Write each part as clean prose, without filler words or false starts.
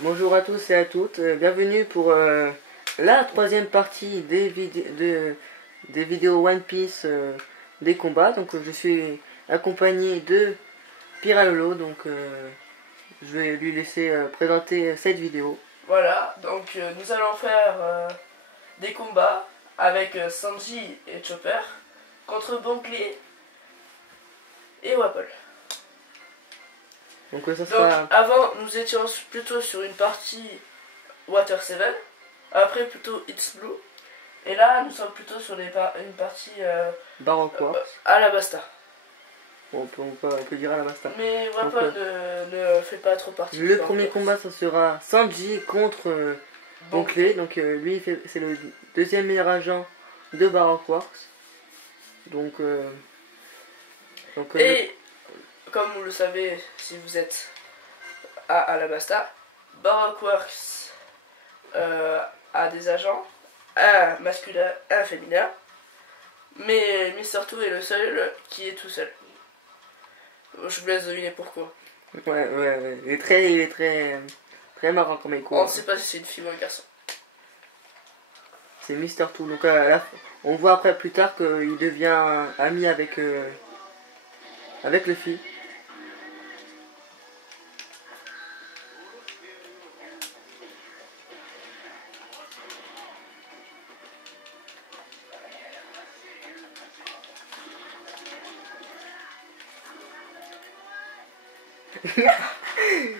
Bonjour à tous et à toutes, bienvenue pour la troisième partie des vidéos One Piece des combats. Donc je suis accompagné de Piralolo, donc je vais lui laisser présenter cette vidéo. Voilà, donc nous allons faire des combats avec Sanji et Chopper contre Bonkley et Wapol. Donc ça Donc sera... avant nous étions plutôt sur une partie Water 7, après plutôt It's Blue, et là nous sommes plutôt sur une partie Baroque Works. Alabasta. On peut dire Alabasta. Mais Wapol ne fait pas trop partie. Le premier combat, ça sera Sanji contre Bonkley. Donc lui c'est le deuxième meilleur agent de Baroque Works. Et comme vous le savez, si vous êtes à Alabasta, Baroque Works a des agents, un masculin, un féminin, mais Mr. Two est le seul qui est tout seul. Je vous laisse deviner pourquoi. Ouais. Il est très marrant comme écho. On ne sait pas si c'est une fille ou un garçon. C'est Mister Two. Donc on voit après plus tard qu'il devient ami avec le fille.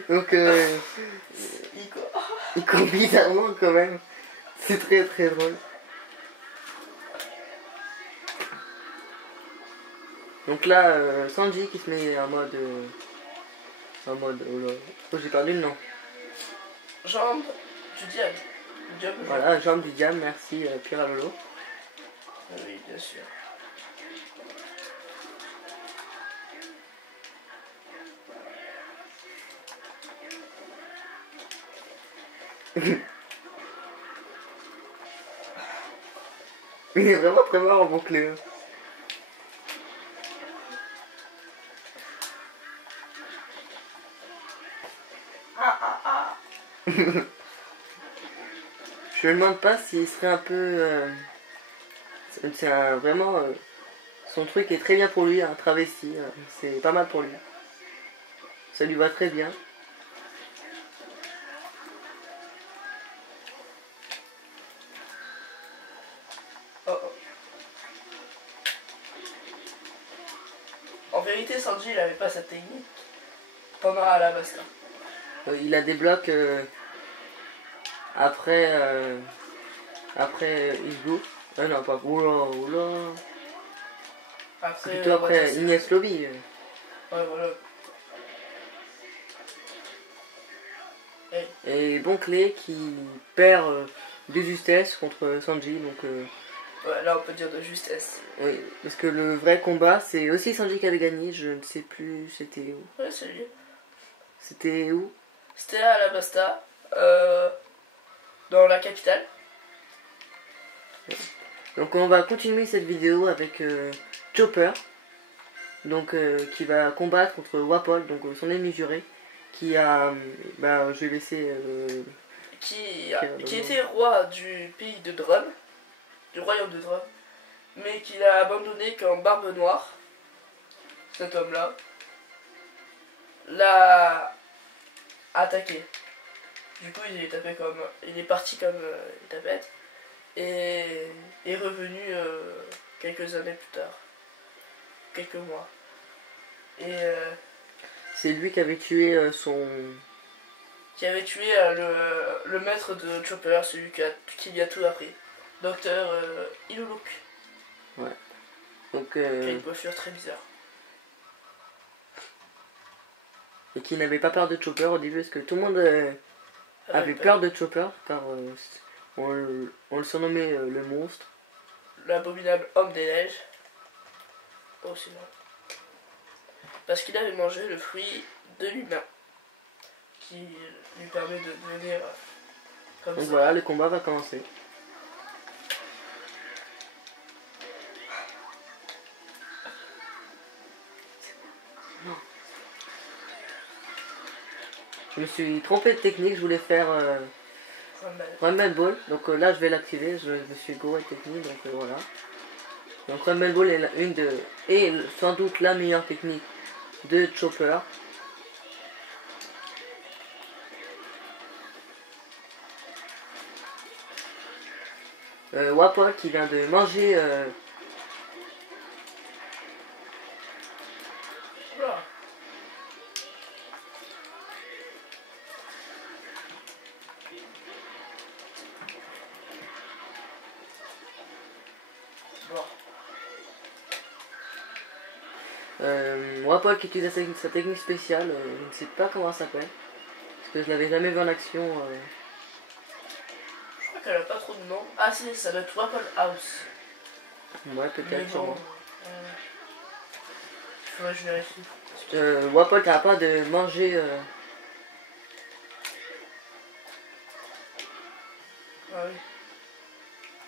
Donc il court bizarrement quand même. C'est très drôle. Donc là Sanji qui se met en mode oh là, oh, j'ai perdu le nom. Jambe du diable. Voilà, jambe du diable, merci Piralolo. Oui, bien sûr. Il est vraiment très marrant Bonkley. Je me demande pas s'il serait un peu... c'est vraiment... son truc est très bien pour lui, un travesti. C'est pas mal pour lui. Ça lui va très bien. En vérité, Sanji il avait pas cette technique pendant Alabasta. Il la débloque après Izuku. Non, pas oula. Après, plutôt après Ignace Lobby. Ouais, voilà. Et Bonkley qui perd de justesse contre Sanji. Donc, ouais, là on peut dire de justesse. oui, parce que le vrai combat, c'est aussi Sanji qui avait gagné. Je ne sais plus c'était où. Ouais, c'est lui. C'était où? C'était à Alabasta, dans la capitale. Donc on va continuer cette vidéo avec Chopper, donc qui va combattre contre Wapol, donc son ennemi juré, qui a, je vais laisser qui était roi du pays de Drum, du royaume de Drum, mais qu'il a abandonné quand Barbe Noire, cet homme-là, l'a attaqué. Du coup il est parti comme une tapette et est revenu quelques années plus tard, quelques mois. Et c'est lui qui avait tué qui avait tué le maître de Chopper, celui qui lui a tout appris, Docteur Iluluk. Ouais. Donc qui a une coiffure très bizarre. Et qui n'avait pas peur de Chopper au début, parce que tout le monde avait peur de Chopper, car on le surnommait le monstre. L'abominable homme des neiges. Oh, c'est moi. Parce qu'il avait mangé le fruit de l'humain, qui lui permet de devenir comme donc ça. voilà, le combat va commencer. je me suis trompé de technique, je voulais faire Rumble Ball. Donc là je vais l'activer, je me suis gouré de technique, donc voilà. Donc Rumble Ball est sans doute la meilleure technique de Chopper. Wapol qui vient de manger Wapol qui utilise sa technique spéciale, je ne sais pas comment ça s'appelle, parce que je l'avais jamais vu en action. Je crois qu'elle a pas trop de nom. Ah si, ça doit être Wapol House. Ouais, peut-être. Bon, faudrait que je vérifie. Wapol t'arrête pas de manger. Ah oui.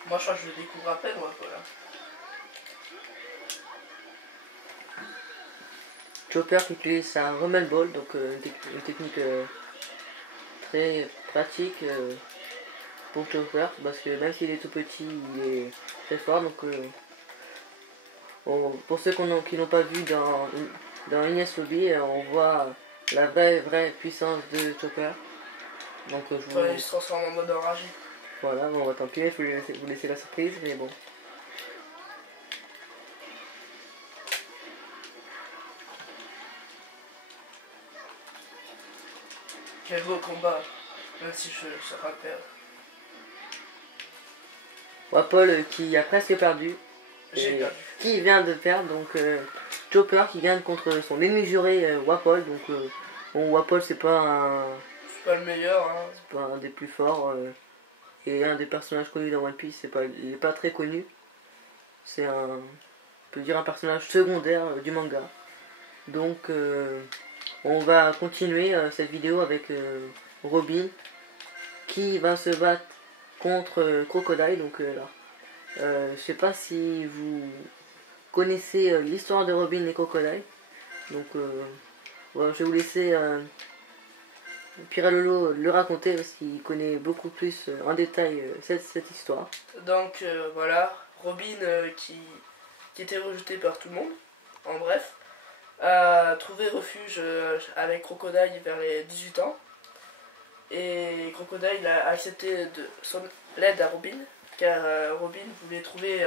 Moi je crois que je le découvre à peine, Wapol. Chopper qui utilise un Rumble Ball, donc une technique très pratique pour Chopper, parce que même s'il est tout petit, il est très fort. Donc pour ceux qui n'ont pas vu dans Ines Lobby, on voit la vraie puissance de Chopper. Donc il se transforme en mode enragé. Voilà, bon tant pis, il faut vous laisser la surprise, mais bon. Quel beau combat, même si je serai perdre. Wapol qui a presque perdu. J'ai perdu. Qui vient de perdre, donc Chopper qui gagne contre son ennemi juré Wapol. Donc bon, Wapol c'est pas le meilleur. Hein. C'est pas un des plus forts. Et un des personnages connus dans One Piece, il est pas très connu. C'est on peut dire un personnage secondaire du manga. Donc on va continuer cette vidéo avec Robin qui va se battre contre Crocodile. Donc là, je sais pas si vous connaissez l'histoire de Robin et Crocodile. Donc voilà, je vais vous laisser Piralolo le raconter parce qu'il connaît beaucoup plus en détail cette histoire. Donc voilà, Robin qui était rejeté par tout le monde, en bref, a trouvé refuge avec Crocodile vers les 18 ans. Et Crocodile a accepté son aide à Robin, car Robin voulait trouver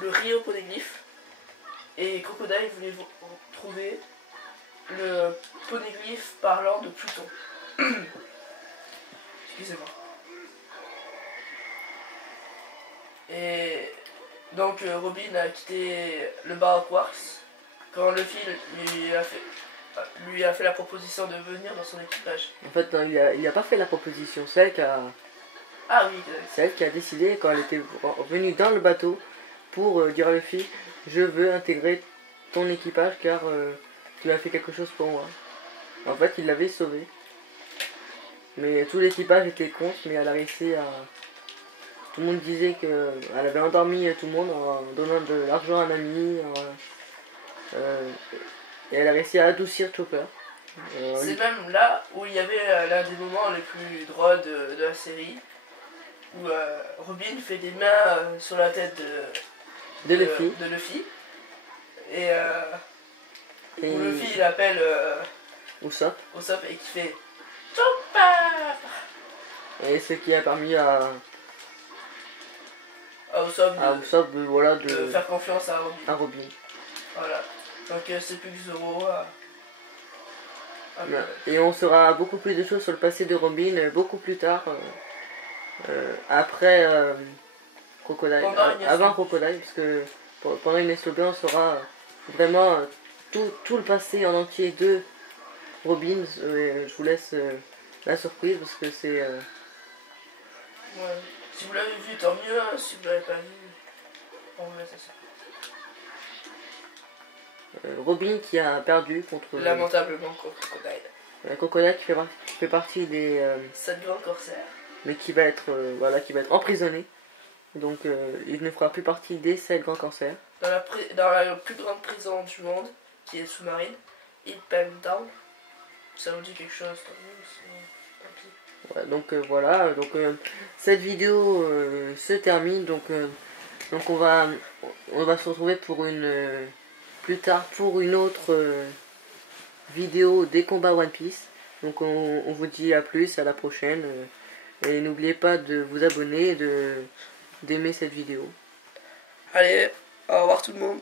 le Rio Poneglyph. Et Crocodile voulait trouver le poneglyphe parlant de Pluton. Excusez-moi. Et donc Robin a quitté le Baroque Works quand Luffy lui a fait la proposition de venir dans son équipage. En fait, non, il a pas fait la proposition, c'est elle qui a... Ah oui. C'est elle qui a décidé quand elle était venue dans le bateau pour dire à Luffy, je veux intégrer ton équipage car tu as fait quelque chose pour moi. En fait, il l'avait sauvé. Mais tout l'équipage était contre, mais elle a réussi à... Tout le monde disait qu'elle avait endormi tout le monde en donnant de l'argent à un ami. Et elle a réussi à adoucir Chopper. C'est même là où il y avait l'un des moments les plus drôles de la série, où Robin fait des mains sur la tête de Luffy. Et où Luffy il appelle Usopp et qui fait Chopper. Et ce qui a permis à Usopp voilà, de faire confiance à Robin. Voilà. Donc c'est plus que Zoro. Et on saura beaucoup plus de choses sur le passé de Robin beaucoup plus tard. Après Crocodile. Avant Crocodile, parce que pendant Ines Lobby on saura vraiment tout le passé en entier de Robin. Je vous laisse la surprise parce que c'est... Ouais. Si vous l'avez vu, tant mieux. Hein. Si vous l'avez pas vu, on vous laisse la surprise. Robin qui a perdu contre... Lamentablement contre Crocodile. Crocodile qui fait partie des... 7 grands corsaires. Mais qui va être emprisonné. Donc il ne fera plus partie des 7 grands corsaires. Dans la plus grande prison du monde, qui est sous-marine, Impel Down. ça vous dit quelque chose, tant mieux, sinon, tant pis. Ouais, donc voilà, donc cette vidéo se termine, donc on va se retrouver pour plus tard pour une autre vidéo des combats One Piece. Donc on vous dit à plus, à la prochaine, et n'oubliez pas de vous abonner et d'aimer cette vidéo. Allez, au revoir tout le monde.